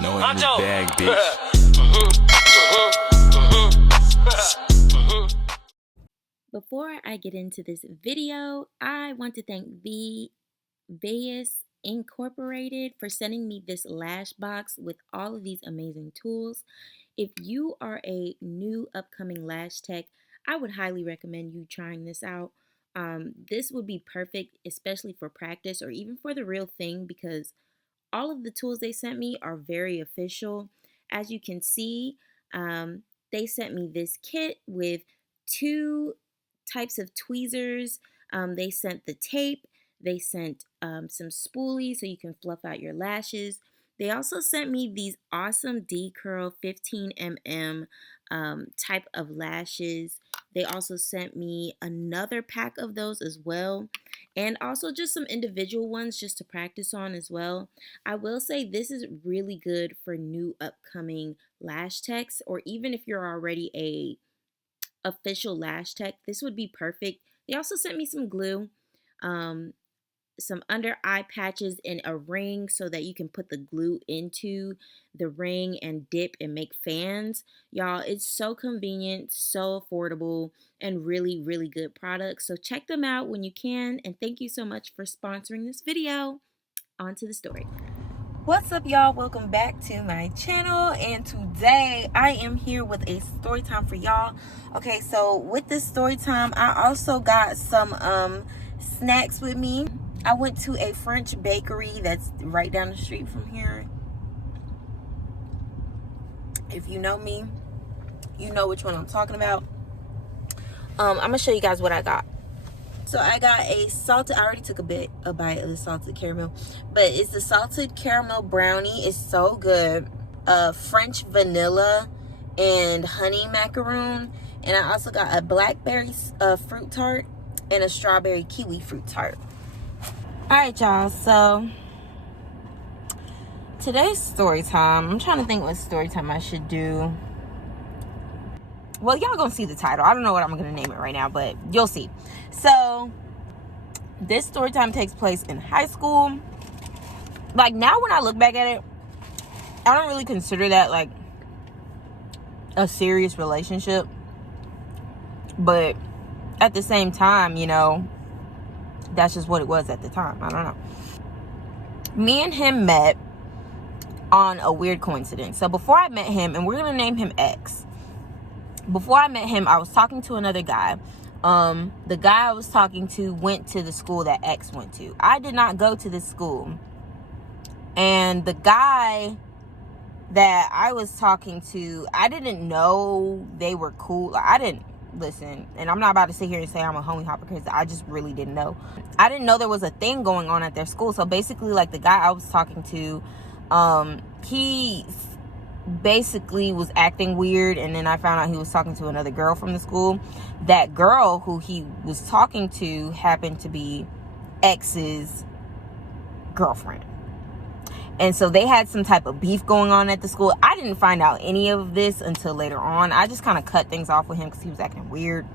No in this bag, bitch. Before I get into this video, I want to thank vids Incorporated for sending me this lash box with all of these amazing tools. If you are a new upcoming lash tech, I would highly recommend you trying this out. This would be perfect, especially for practice or even for the real thing, because all of the tools they sent me are very official. As you can see, they sent me this kit with 2 types of tweezers. They sent the tape. They sent some spoolies so you can fluff out your lashes. They also sent me these awesome D-Curl 15mm type of lashes. They also sent me another pack of those as well, and also just some individual ones just to practice on as well. I will say this is really good for new upcoming lash techs, or even if you're already a official lash tech, this would be perfect. They also sent me some glue, some under eye patches, and a ring so that you can put the glue into the ring and dip and make fans. Y'all, it's so convenient, so affordable, and really, really good products. So check them out when you can, and thank you so much for sponsoring this video. On to the story. What's up, y'all? Welcome back to my channel, and today I am here with a story time for y'all. Okay, so with this story time, I also got some snacks with me. I went to a French bakery that's right down the street from here. If you know me, you know which one I'm talking about. I'm gonna show you guys what I got. So I got a salted, I already took a bite of the salted caramel, but it's the salted caramel brownie. It's so good. French vanilla and honey macaroon. And I also got a blackberry fruit tart and a strawberry kiwi fruit tart. All right, y'all, so today's story time. I'm trying to think what story time I should do. Well, y'all gonna see the title. I don't know what I'm gonna name it right now, but you'll see. So this story time takes place in high school. Like, now when I look back at it, I don't really consider that like a serious relationship, but at the same time, you know, that's just what it was at the time. I don't know. Me and him met on a weird coincidence. So before I met him, and we're gonna name him X. Before I met him, I was talking to another guy. The guy I was talking to went to the school that X went to. I did not go to this school. And the guy that I was talking to, I didn't know they were cool. Like, I didn't listen. And I'm not about to sit here and say I'm a homie hopper, because I just really didn't know. I didn't know there was a thing going on at their school. So basically, like, the guy I was talking to, he basically was acting weird, and then I found out he was talking to another girl from the school. That girl who he was talking to happened to be X's girlfriend, and so they had some type of beef going on at the school. I didn't find out any of this until later on. I just kind of cut things off with him because he was acting weird,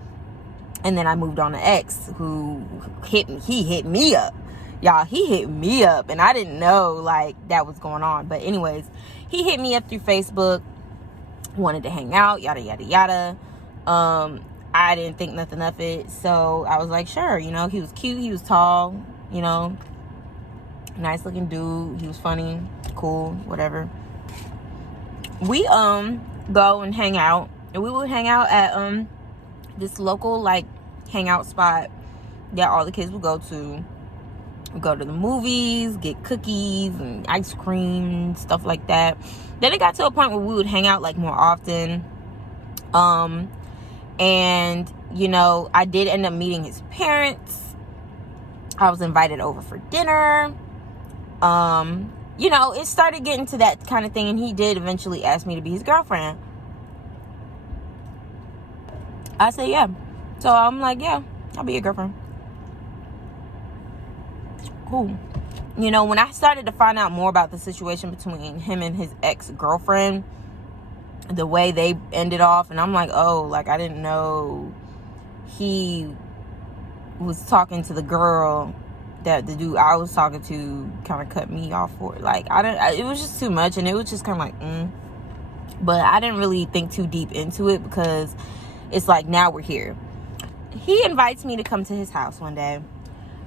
and then I moved on to X, who hit me up. Y'all, he hit me up, and I didn't know, like, that was going on. But anyways, he hit me up through Facebook, wanted to hang out, yada, yada, yada. I didn't think nothing of it, so I was like, sure. You know, he was cute, he was tall, you know, nice looking dude. He was funny, cool, whatever. We, go and hang out, and we would hang out at, this local, like, hangout spot that all the kids would go to. Go to the movies, get cookies and ice cream, stuff like that. Then it got to a point where we would hang out like more often. And you know, I did end up meeting his parents. I was invited over for dinner. You know, it started getting to that kind of thing, and he did eventually ask me to be his girlfriend. I said yeah. So I'm like, yeah, I'll be your girlfriend. Cool. You know, when I started to find out more about the situation between him and his ex-girlfriend, the way they ended off, and I'm like, oh, like, I didn't know he was talking to the girl that the dude I was talking to kind of cut me off for. Like, it was just too much, and it was just kind of like, But I didn't really think too deep into it because it's like, now we're here. He invites me to come to his house one day.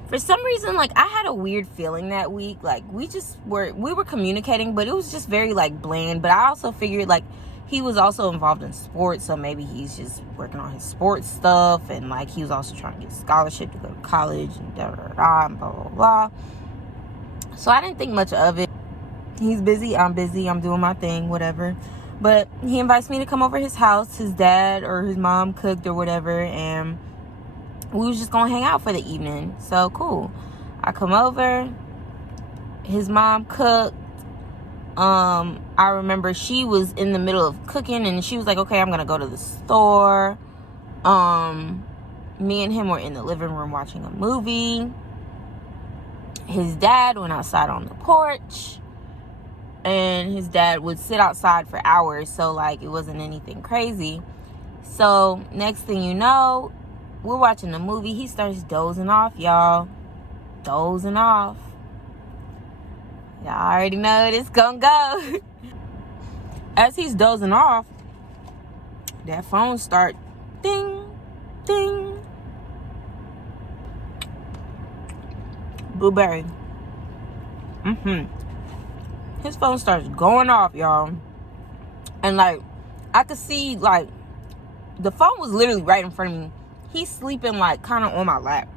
For some reason, like, I had a weird feeling that week. Like, we were communicating, but it was just very, like, bland. But I also figured, like, he was also involved in sports, so maybe he's just working on his sports stuff, and, like, he was also trying to get a scholarship to go to college, and da-da-da-da, and blah, blah, blah. So I didn't think much of it. He's busy, I'm doing my thing, whatever. But he invites me to come over his house. His dad or his mom cooked or whatever, and we was just gonna hang out for the evening. So cool. I come over, his mom cooked. I remember she was in the middle of cooking, and she was like, okay, I'm gonna go to the store. Me and him were in the living room watching a movie. His dad went outside on the porch, and his dad would sit outside for hours, so like it wasn't anything crazy. So next thing you know, we're watching the movie. He starts dozing off, y'all. Dozing off. Y'all already know this gonna go. As he's dozing off, that phone start ding, ding. Blueberry. His phone starts going off, y'all. And like, I could see, like, the phone was literally right in front of me. He's sleeping, like, kind of on my lap.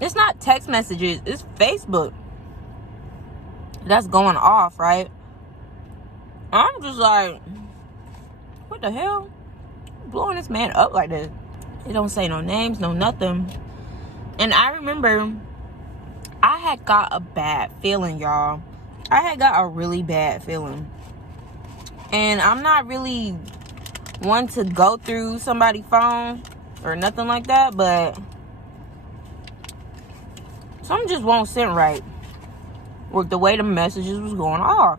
It's not text messages, it's Facebook that's going off, right? I'm just like, what the hell? Blowing this man up like this. He don't say no names, no nothing. And I remember I had got a bad feeling, y'all. I had got a really bad feeling. And I'm not really one to go through somebody's phone or nothing like that, but something just won't sit right with the way the messages was going off.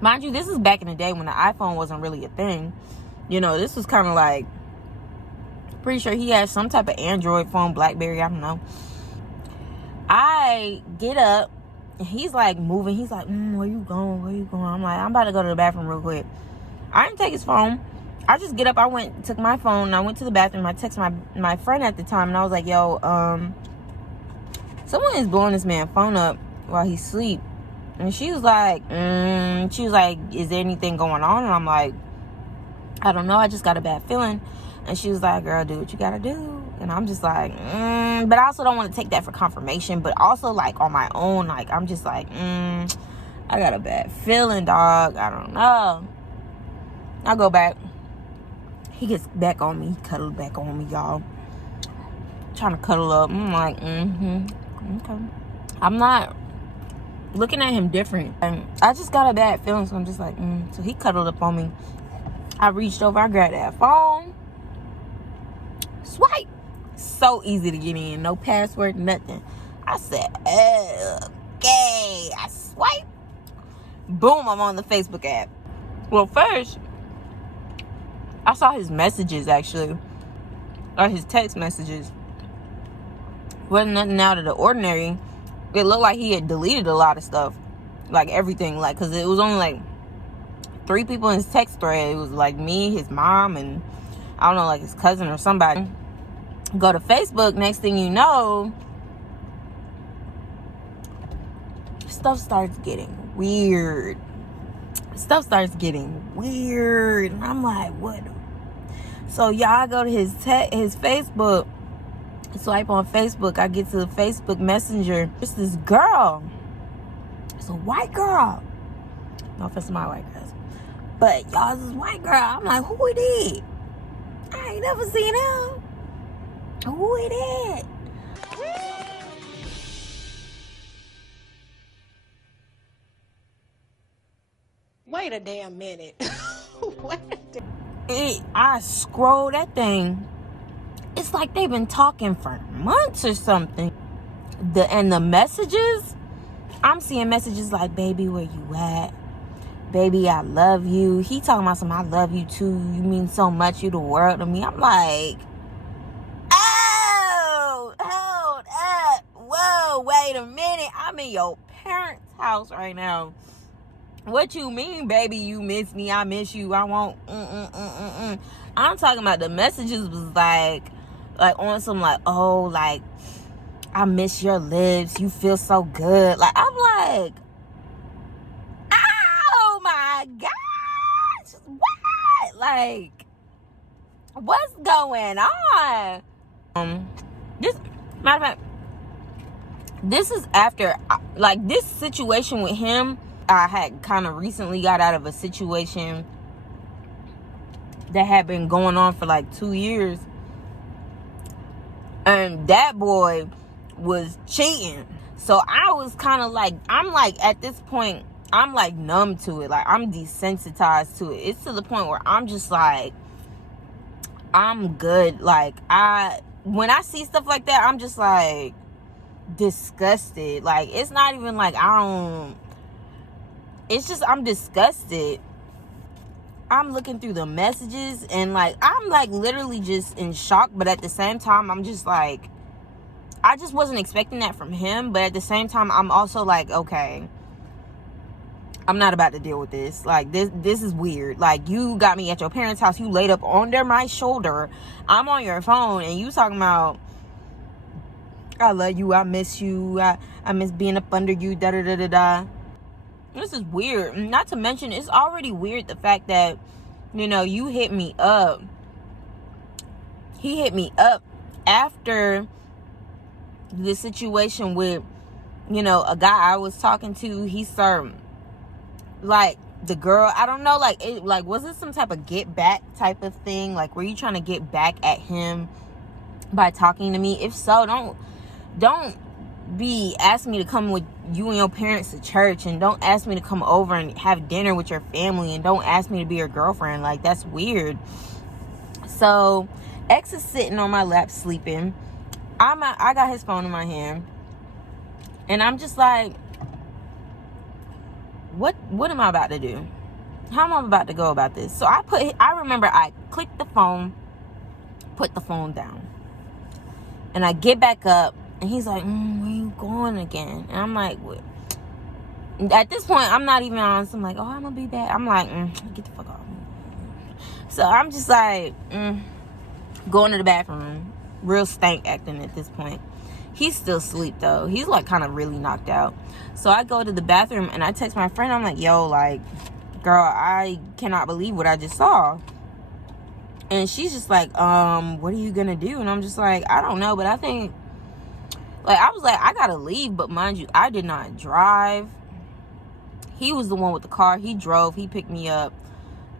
Mind you, this is back in the day when the iPhone wasn't really a thing. You know, this was kind of like, pretty sure he had some type of Android phone, BlackBerry, I don't know. I get up, and he's like moving. He's like, where you going? Where you going? I'm like, I'm about to go to the bathroom real quick. I didn't take his phone. I just get up. Took my phone, and I went to the bathroom. I texted my friend at the time, and I was like, yo, someone is blowing this man phone up while he's asleep. And she was like, is there anything going on? And I'm like, I don't know. I just got a bad feeling. And she was like, girl, do what you gotta do. And I'm just like, but I also don't want to take that for confirmation. But also, like, on my own, like, I'm just like, I got a bad feeling, dog. I don't know. I go back. He gets back on me. He cuddled back on me, y'all. Trying to cuddle up. I'm like, okay. I'm not looking at him different. And I just got a bad feeling, so I'm just like, So he cuddled up on me. I reached over, I grabbed that phone. Swipe. So easy to get in. No password, nothing. I said, okay. I swipe. Boom, I'm on the Facebook app. Well, first, I saw his messages, actually. Or his text messages. Wasn't nothing out of the ordinary. It looked like he had deleted a lot of stuff. Like, everything. Like, because it was only, like, 3 people in his text thread. It was, like, me, his mom, and I don't know, like, his cousin or somebody. Go to Facebook, next thing you know, stuff starts getting weird. And I'm like, what? So y'all go to his Facebook, swipe on Facebook. I get to the Facebook Messenger. It's this girl. It's a white girl. No offense to my white girls, but y'all, this white girl. I'm like, who it is? I ain't never seen him. Who it is? Wait a damn minute. I scroll that thing. It's like they've been talking for months or something. The messages, I'm seeing messages like, baby, where you at? Baby, I love you. He talking about something, I love you too. You mean so much, you the world to me. I'm like, oh, in your parents' house right now. What you mean, baby? You miss me? I miss you. I won't. I'm talking about the messages was like on some like, oh, like, I miss your lips. You feel so good. Like, I'm like, oh my gosh, what? Like, what's going on? This, matter of fact, this is after, like, this situation with him. I had kind of recently got out of a situation that had been going on for like 2 years, and that boy was cheating. So I was kind of like, I'm like, at this point, I'm like numb to it. Like, I'm desensitized to it. It's to the point where I'm just like, I'm good. Like, when I see stuff like that, I'm just like disgusted. Like, it's not even like it's just, I'm disgusted. I'm looking through the messages and like, I'm like literally just in shock. But at the same time, I'm just like, I just wasn't expecting that from him. But at the same time, I'm also like, okay, I'm not about to deal with this. Like, this is weird. Like, you got me at your parents' house. You laid up under my shoulder. I'm on your phone and you talking about, I love you. I miss you. I miss being up under you. Da da da da da. This is weird. Not to mention, it's already weird the fact that, you know, you hit me up. He hit me up after the situation with, you know, a guy I was talking to. He started, like, the girl, I don't know, like, it, like, was it some type of get back type of thing? Like, were you trying to get back at him by talking to me? If so, don't be asking me to come with you and your parents to church, and don't ask me to come over and have dinner with your family, and don't ask me to be your girlfriend. Like, that's weird. So X is sitting on my lap sleeping. I got his phone in my hand, and I'm just like, what am I about to do? How am I about to go about this? So I remember I clicked the phone, put the phone down, and I get back up. And he's like, where you going again? And I'm like, what? At this point, I'm not even honest. I'm like, oh, I'm going to be back. I'm like, get the fuck off. So I'm just like, going to the bathroom. Real stank acting at this point. He's still asleep, though. He's, like, kind of really knocked out. So I go to the bathroom, and I text my friend. I'm like, yo, like, girl, I cannot believe what I just saw. And she's just like, what are you going to do? And I'm just like, I don't know, but I think, like, I was like, I gotta leave. But mind you, I did not drive. He was the one with the car. He drove. He picked me up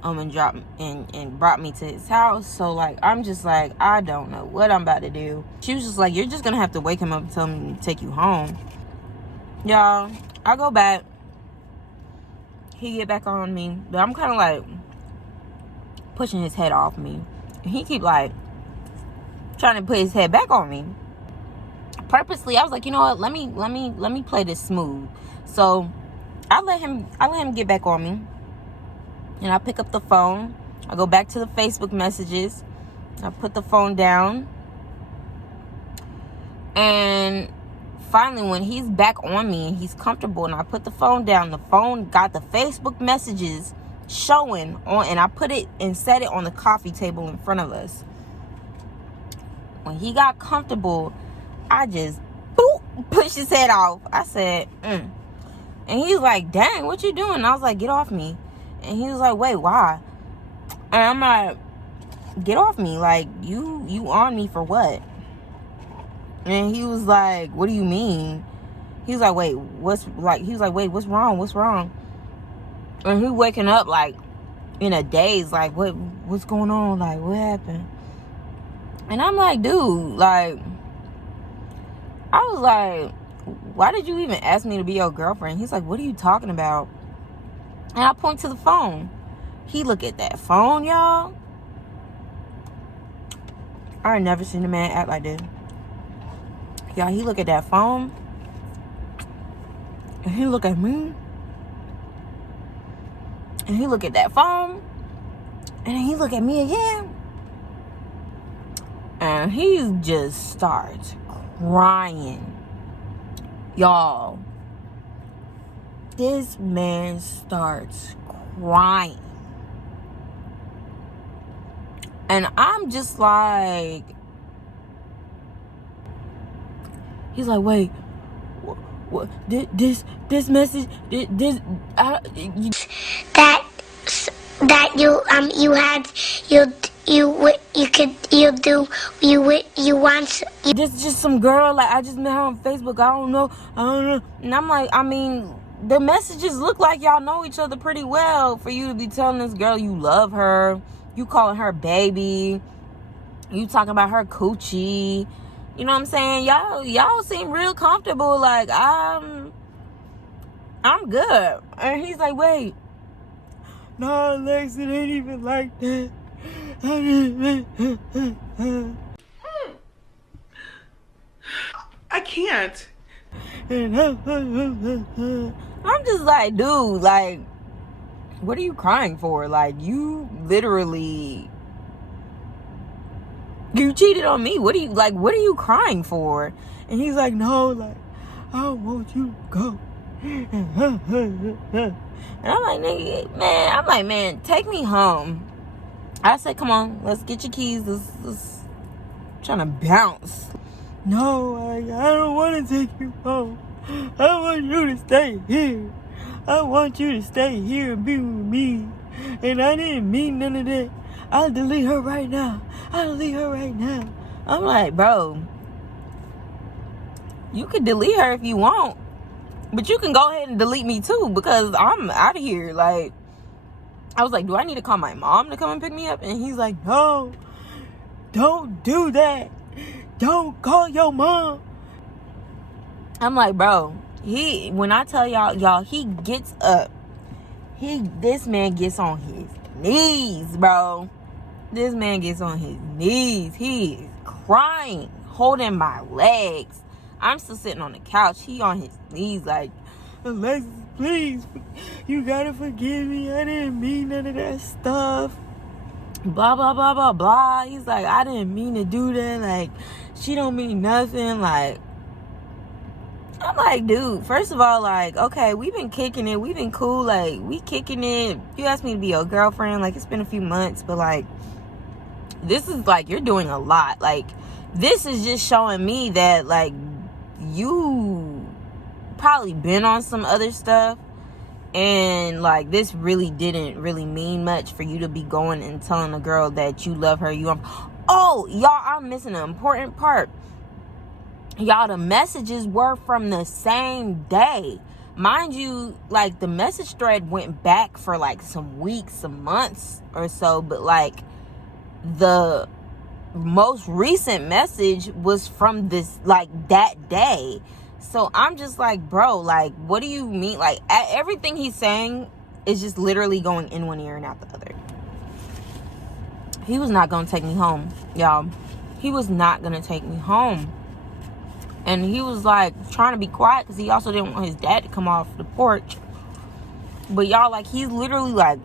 and dropped and brought me to his house. So, like, I'm just like, I don't know what I'm about to do. She was just like, you're just gonna have to wake him up and tell him to take you home. Y'all, I go back. He get back on me. But I'm kind of like pushing his head off me. And he keep like trying to put his head back on me. Purposely, I was like, you know what, let me play this smooth. So I let him get back on me, and I pick up the phone. I go back to the Facebook messages. I put the phone down, and finally, when he's back on me and he's comfortable, and I put the phone down, the phone got the Facebook messages showing on, and I put it and set it on the coffee table in front of us. When he got comfortable, I just pushed his head off. I said, And he was like, dang, what you doing? And I was like, get off me. And he was like, wait, why? And I'm like, get off me. Like, you on me for what? And he was like, what do you mean? He was like, wait, what's wrong? And he waking up like in a daze, like, what's going on? Like, what happened? And I'm like, dude, like, I was like, why did you even ask me to be your girlfriend? He's like, what are you talking about? And I point to the phone. He look at that phone, y'all. I ain't never seen a man act like this. Y'all, he look at that phone. And he look at me. And he look at that phone. And he look at me again. And he just starts crying. Y'all, this man starts crying. And I'm just like, he's like, wait, what this message, this that you had you want. This is just some girl, like, I just met her on Facebook. I don't know. And I'm like, I mean, the messages look like y'all know each other pretty well for you to be telling this girl you love her. You calling her baby. You talking about her coochie. You know what I'm saying? Y'all seem real comfortable. Like, I'm good. And he's like, wait. No, Lex, it ain't even like that. I can't. I'm just like, dude, like, what are you crying for? Like, you literally, you cheated on me. What are you crying for? And he's like, no, like, I don't want you to go. And I'm like, nigga, man, take me home. I said, come on, let's get your keys. Let's trying to bounce. No, I don't want to take you home. I want you to stay here. I want you to stay here and be with me. And I didn't mean none of that. I'll delete her right now. I'm like, bro, you can delete her if you want. But you can go ahead and delete me too, because I'm out of here. Like, I was like, do I need to call my mom to come and pick me up? And he's like, no, don't do that. Don't call your mom. I'm like, bro, when I tell y'all, he gets up. This man gets on his knees, bro. This man gets on his knees. He is crying, holding my legs. I'm still sitting on the couch. He on his knees like, Alexis, please, you gotta forgive me. I didn't mean none of that stuff. Blah, blah, blah, blah, blah. He's like, I didn't mean to do that. Like, she don't mean nothing. Like, I'm like, dude, first of all, like, okay, we've been kicking it. We've been cool. Like, we kicking it. You asked me to be your girlfriend. Like, it's been a few months. But, like, this is, like, you're doing a lot. Like, this is just showing me that, like, you probably been on some other stuff, and like this really didn't really mean much for you to be going and telling a girl that you love her. Oh, y'all, I'm missing an important part. Y'all, the messages were from the same day, mind you. Like, the message thread went back for like some weeks, some months or so, but like the most recent message was from this, like, that day. So I'm just like, bro, like, what do you mean? Like, everything he's saying is just literally going in one ear and out the other. He was not gonna take me home, y'all. He was not gonna take me home. And he was like trying to be quiet because he also didn't want his dad to come off the porch. But y'all, like, he's literally like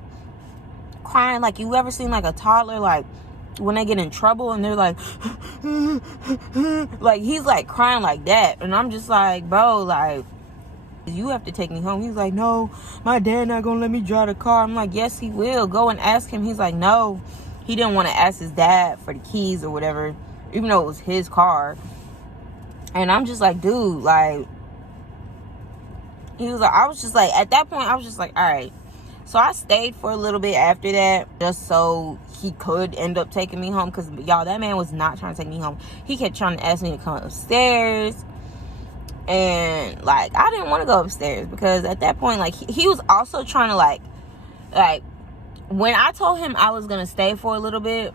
crying. Like, you ever seen like a toddler, like, when they get in trouble and they're like, like, he's like crying like that. And I'm just like, bro, like, you have to take me home. He's like, no, my dad not gonna let me drive the car. I'm like, yes, he will. Go and ask him. He's like, no, he didn't want to ask his dad for the keys or whatever, even though it was his car. And I'm just like, dude, like, he was like, I was just like, at that point, I was just like, all right. So I stayed for a little bit after that, just so he could end up taking me home. Because, y'all, that man was not trying to take me home. He kept trying to ask me to come upstairs. And, like, I didn't want to go upstairs. Because at that point, like, he was also trying to, like, when I told him I was going to stay for a little bit,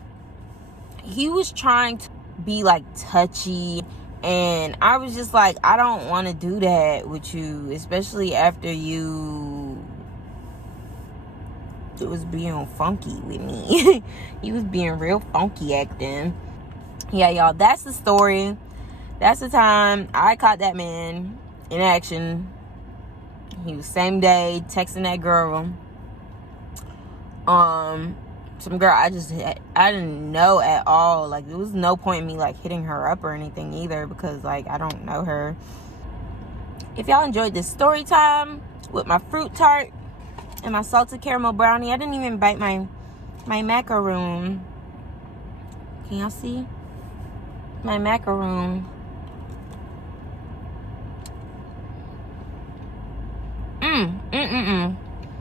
he was trying to be, like, touchy. And I was just like, I don't want to do that with you. Especially after you was being funky with me. He was being real funky acting. Yeah, y'all, that's the story. That's the time I caught that man in action. He was same day texting that girl. Some girl I didn't know at all. Like, there was no point in me like hitting her up or anything either, because like I don't know her. If y'all enjoyed this story time, with my fruit tart and my salted caramel brownie. I didn't even bite my macaroon. Can y'all see? My macaroon.